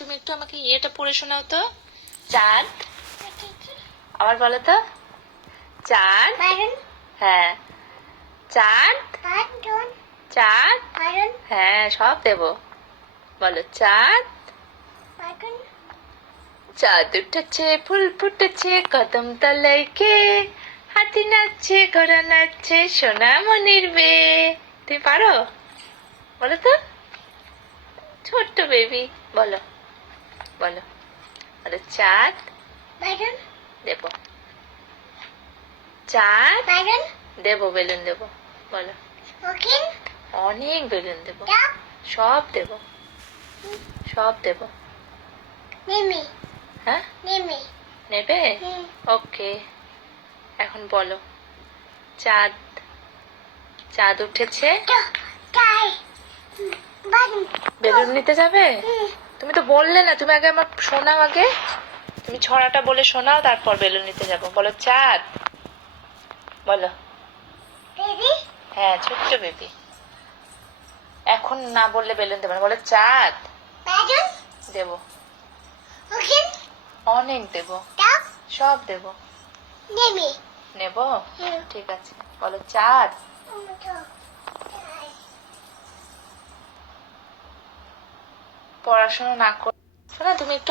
তুমি একটু আমাকে ইয়েটা পড়ে শোনাও তো। চাঁদ, আবার বলো তো। চাঁদ, হ্যাঁ। চাঁদ, চাঁদ, হ্যাঁ সব দেবো। বলো চাঁদ। চাঁদ উঠেছে, ফুল ফুটেছে কদম তলায় কে, হাতি নাচছে, ঘোড়া নাচছে, সোনামণির মেয়ে। তুমি পারো? বলো তো, ছোট্ট বেবি। বলো বলো বলো। চাঁদ দেবো, চাঁদ দেবো, বেলুন দেবো। বলো। অনেক বেলুন দেবো, সব দেবো, সব দেবো। হ্যাঁ নেবে? ওকে। এখন বলো। চাঁদ, চাঁদ উঠেছে। বেলুন নিতে যাবে? তুমি তো বললে না, তুমি আগে আমার শোনাও। আগে তুমি ছড়াটা বলে শোনাও, তারপর বেলুন নিতে যাবো। বলো চাঁদ। বলো। হ্যাঁ ছোট্ট বেবি, এখন না বললে বেলুন দেবে না। বলো চাঁদ দেবো, অনেক দেবো, সব দেবো। নেবো? ঠিক আছে। বলো চাঁদ। পড়াশোনা না করে শোনা, তুমি একটু